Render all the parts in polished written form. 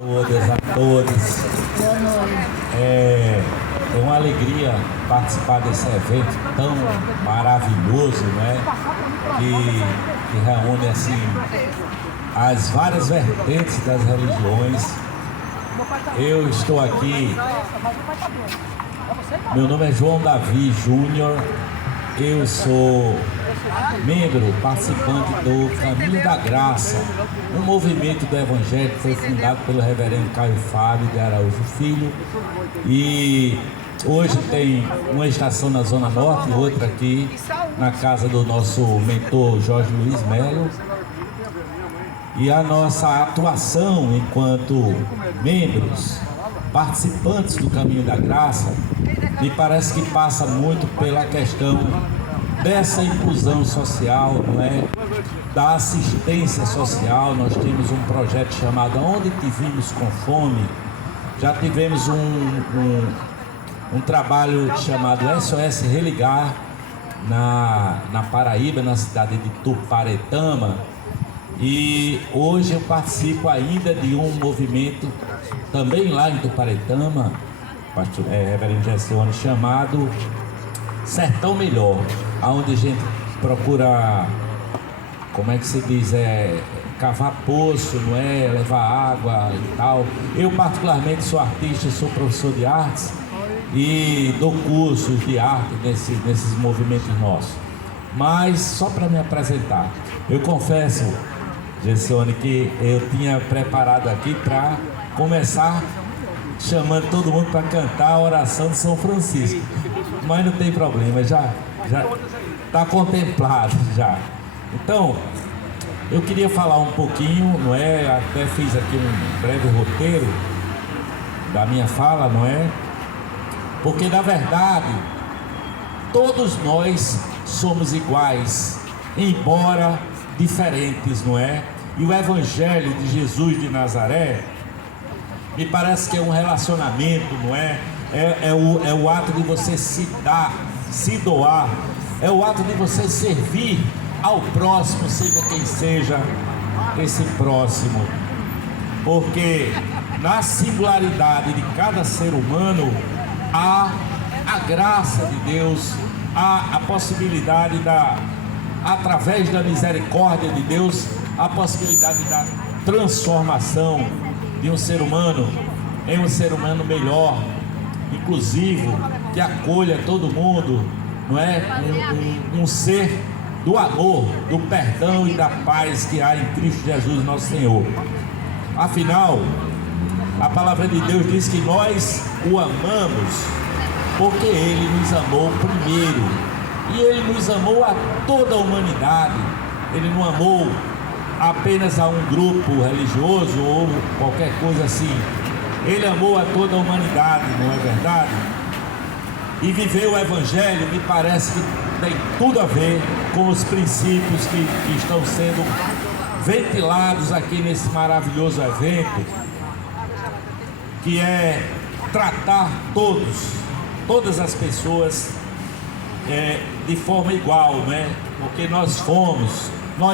Todas a todos. Boa noite. É uma alegria participar desse evento tão maravilhoso, né? Que reúne assim as várias vertentes das religiões. Eu estou aqui. Meu nome é João Davi Júnior. Eu sou membro, participante do Caminho da Graça, um movimento do Evangelho que foi fundado pelo reverendo Caio Fábio de Araújo Filho. E hoje tem uma estação na Zona Norte e outra aqui na casa do nosso mentor Jorge Luiz Melo. E a nossa atuação enquanto membros, participantes do Caminho da Graça, me parece que passa muito pela questão dessa inclusão social, não é? Da assistência social. Nós temos um projeto chamado Onde Te Vimos com Fome. Já tivemos um trabalho chamado SOS Religar na Paraíba, na cidade de Tuparetama. E hoje eu participo ainda de um movimento também lá em Tuparetama, reverendo Gessione, chamado Sertão Melhor, onde a gente procura, como é que se diz, cavar poço, não é? Levar água e tal. Eu particularmente sou artista, sou professor de artes e dou cursos de arte nesses movimentos nossos. Mas só para me apresentar, eu confesso, Gessione, que eu tinha preparado aqui para começar chamando todo mundo para cantar a oração de São Francisco, mas não tem problema, já está contemplado já. Então, eu queria falar um pouquinho, não é? Até fiz aqui um breve roteiro da minha fala, não é? Porque na verdade todos nós somos iguais, embora diferentes, não é? E o Evangelho de Jesus de Nazaré me parece que é um relacionamento, não é? É o ato de você se dar, se doar, é o ato de você servir ao próximo, seja quem seja esse próximo, porque na singularidade de cada ser humano há a graça de Deus, há a possibilidade através da misericórdia de Deus, a possibilidade da transformação de um ser humano em um ser humano melhor, inclusivo, que acolha todo mundo, não é? Um ser do amor, do perdão e da paz que há em Cristo Jesus nosso Senhor. Afinal, a palavra de Deus diz que nós o amamos porque Ele nos amou primeiro, e Ele nos amou a toda a humanidade. Ele não amou apenas a um grupo religioso ou qualquer coisa assim. Ele amou a toda a humanidade, não é verdade? E viver o Evangelho me parece que tem tudo a ver com os princípios que estão sendo ventilados aqui nesse maravilhoso evento, que é tratar todas as pessoas de forma igual, né? Porque nós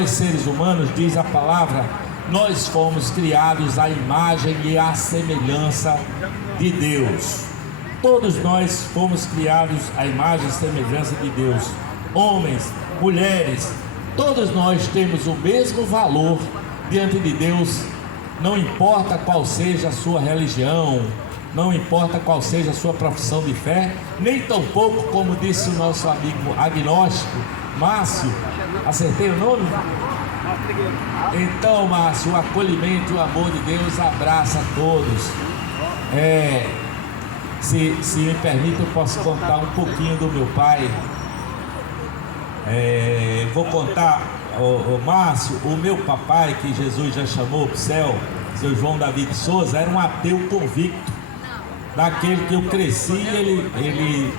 seres humanos, diz a palavra, nós fomos criados à imagem e à semelhança de Deus. Todos nós fomos criados à imagem e semelhança de Deus. Homens, mulheres, todos nós temos o mesmo valor diante de Deus. Não importa qual seja a sua religião, não importa qual seja a sua profissão de fé, nem tampouco, como disse o nosso amigo agnóstico, Márcio, acertei o nome? Então, Márcio, o acolhimento e o amor de Deus abraça a todos. Se me permite, eu posso contar um pouquinho do meu pai. Vou contar, Márcio, o meu papai, que Jesus já chamou para o céu, seu João Davi de Souza, era um ateu convicto, daquele que eu cresci, ele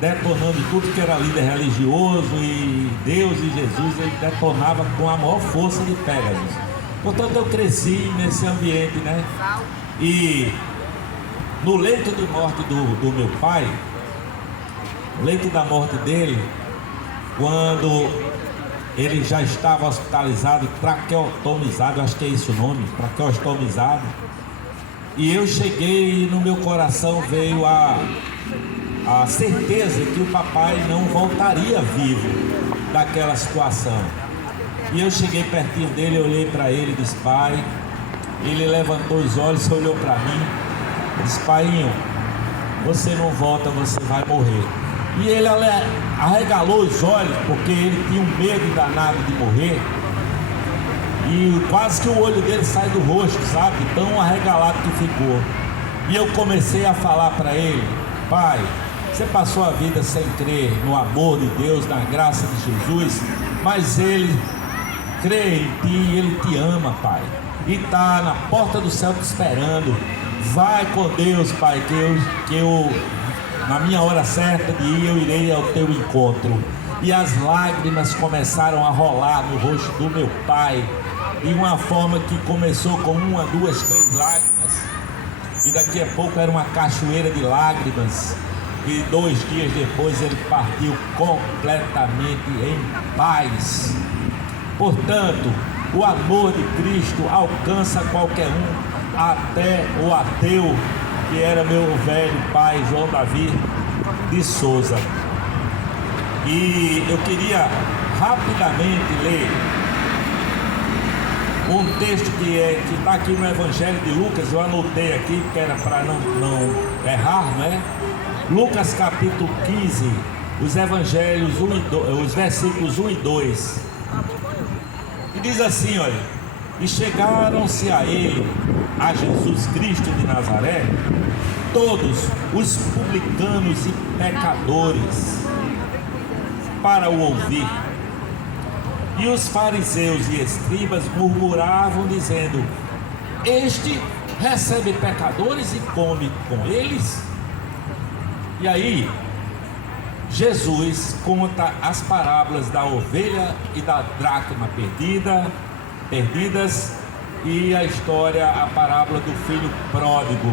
detonando tudo que era líder religioso e Deus e Jesus, ele detonava com a maior força de Pégasus. Portanto, eu cresci nesse ambiente, né? E no leito de morte do meu pai, no leito da morte dele, quando ele já estava hospitalizado, traqueotomizado, acho que é esse o nome, traqueostomizado, E eu cheguei e no meu coração veio a certeza que o papai não voltaria vivo daquela situação. E eu cheguei pertinho dele, olhei para ele e disse: pai. Ele levantou os olhos, olhou para mim e disse: paiinho, você não volta, você vai morrer. E ele arregalou os olhos, porque ele tinha um medo danado de morrer. E quase que o olho dele sai do rosto, sabe? Tão arregalado que ficou. E eu comecei a falar para ele: pai, você passou a vida sem crer no amor de Deus, na graça de Jesus, mas ele crê em ti, ele te ama, pai, e está na porta do céu te esperando. Vai com Deus, pai, que eu na minha hora certa de ir, eu irei ao teu encontro. E as lágrimas começaram a rolar no rosto do meu pai, de uma forma que começou com 1, 2, 3 lágrimas, e daqui a pouco era uma cachoeira de lágrimas, e 2 dias depois ele partiu completamente em paz. Portanto, o amor de Cristo alcança qualquer um, até o ateu, que era meu velho pai João Davi de Souza. E eu queria rapidamente ler um texto que está aqui no Evangelho de Lucas. Eu anotei aqui, que era para não errar, né? Lucas capítulo 15, os evangelhos 1 e 2, os versículos 1 e 2. E diz assim, olha: e chegaram-se a ele, a Jesus Cristo de Nazaré, todos os publicanos e pecadores, para o ouvir. E os fariseus e escribas murmuravam, dizendo: este recebe pecadores e come com eles. E aí, Jesus conta as parábolas da ovelha e da dracma perdidas, e a história, a parábola do filho pródigo.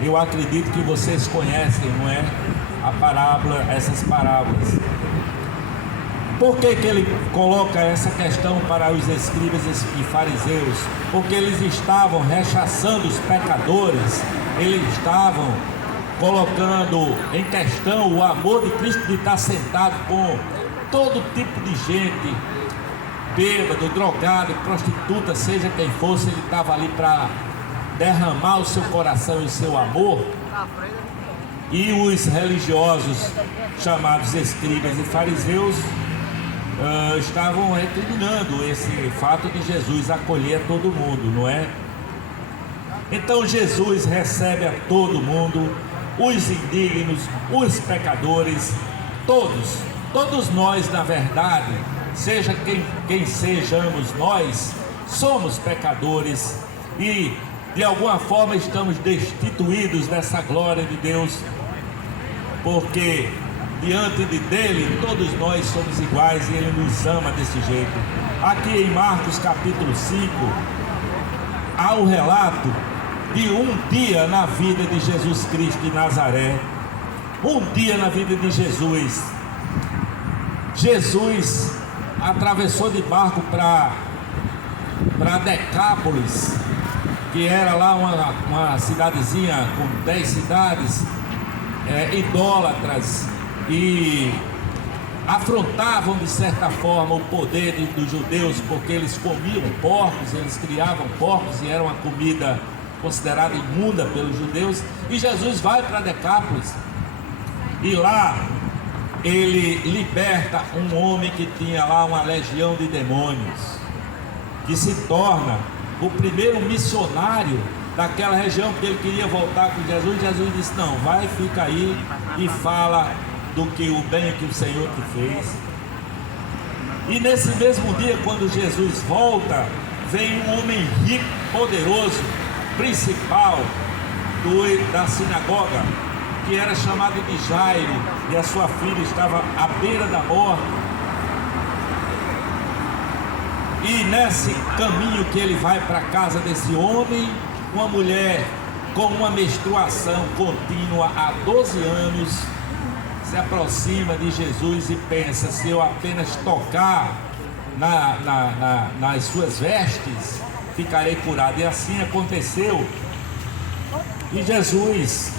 Eu acredito que vocês conhecem, não é? Essas parábolas. Por que ele coloca essa questão para os escribas e fariseus? Porque eles estavam rechaçando os pecadores, eles estavam colocando em questão o amor de Cristo, de estar sentado com todo tipo de gente, bêbado, drogado, prostituta, seja quem fosse. Ele estava ali para derramar o seu coração e o seu amor. E os religiosos, chamados escribas e fariseus, estavam recriminando esse fato de Jesus acolher todo mundo, não é? Então Jesus recebe a todo mundo, os indignos, os pecadores, todos nós, na verdade, seja quem sejamos nós, somos pecadores e de alguma forma estamos destituídos dessa glória de Deus, porque diante dele todos nós somos iguais e ele nos ama desse jeito. Aqui em Marcos capítulo 5 há o relato de um dia na vida de Jesus Cristo de Nazaré. Um dia na vida de Jesus. Jesus atravessou de barco para Decápolis, que era lá uma cidadezinha com 10 cidades idólatras, e afrontavam de certa forma o poder dos judeus, porque eles comiam porcos, eles criavam porcos e era uma comida considerada imunda pelos judeus. E Jesus vai para Decápolis e lá ele liberta um homem que tinha lá uma legião de demônios, que se torna o primeiro missionário daquela região, porque ele queria voltar com Jesus. Jesus disse: não, vai, fica aí e fala do que o bem que o Senhor te fez. E nesse mesmo dia, quando Jesus volta, vem um homem rico, poderoso, principal da sinagoga, que era chamado de Jairo, e a sua filha estava à beira da morte. E nesse caminho que ele vai para a casa desse homem, uma mulher com uma menstruação contínua há 12 anos se aproxima de Jesus e pensa: se eu apenas tocar nas suas vestes, ficarei curado. E assim aconteceu. E Jesus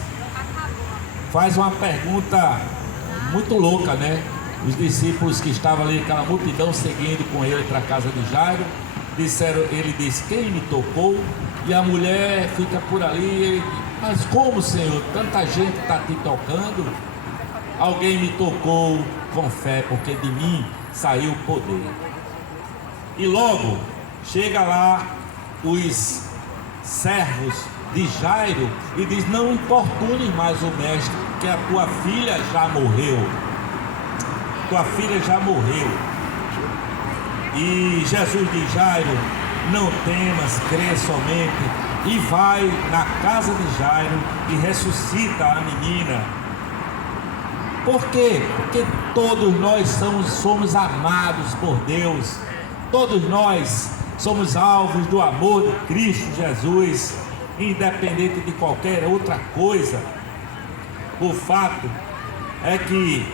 faz uma pergunta muito louca, né? Os discípulos que estavam ali, aquela multidão seguindo com ele para a casa de Jairo, ele disse: quem me tocou? E a mulher fica por ali, mas como, Senhor? Tanta gente está te tocando. Alguém me tocou com fé, porque de mim saiu o poder. E logo chega lá os servos de Jairo e diz: não importune mais o mestre, que a tua filha já morreu. Tua filha já morreu. E Jesus diz: Jairo, não temas, crê somente. E vai na casa de Jairo e ressuscita a menina. Por quê? Porque todos nós somos amados por Deus. Todos nós somos alvos do amor de Cristo Jesus, independente de qualquer outra coisa. O fato é que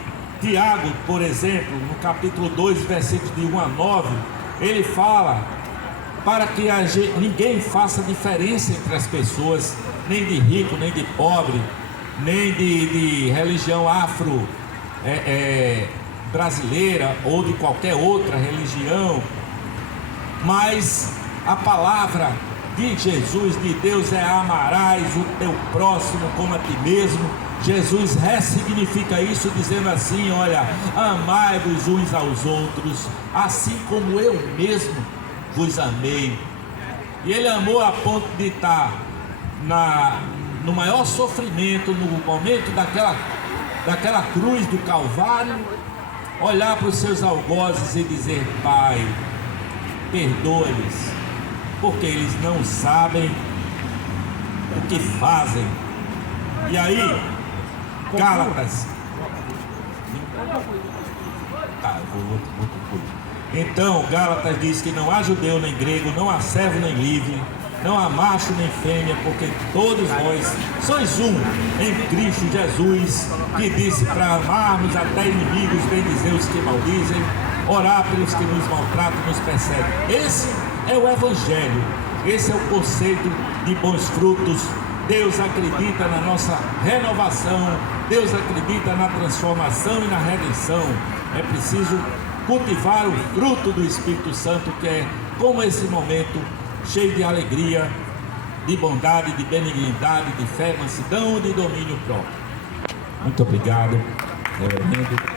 Tiago, por exemplo, no capítulo 2, versículos de 1 a 9, ele fala para que ninguém faça diferença entre as pessoas, nem de rico, nem de pobre, nem de religião afro brasileira ou de qualquer outra religião. Mas a palavra de Jesus, de Deus, é: amarás o teu próximo como a ti mesmo. Jesus ressignifica isso dizendo assim: olha, amai-vos uns aos outros, assim como eu mesmo vos amei. E ele amou a ponto de estar no maior sofrimento, no momento daquela cruz do Calvário, olhar para os seus algozes e dizer: Pai, perdoa-lhes, porque eles não sabem o que fazem. E aí, Gálatas. Então, Gálatas diz que não há judeu nem grego, não há servo nem livre, não há macho nem fêmea, porque todos vós sois um em Cristo Jesus, que disse para amarmos até inimigos, bendizer os que maldizem, orar pelos que nos maltratam e nos perseguem. Esse é o Evangelho, esse é o conceito de bons frutos. Deus acredita na nossa renovação, Deus acredita na transformação e na redenção. É preciso cultivar o fruto do Espírito Santo, que é como esse momento cheio de alegria, de bondade, de benignidade, de fé, mansidão, de domínio próprio. Muito obrigado, reverendo.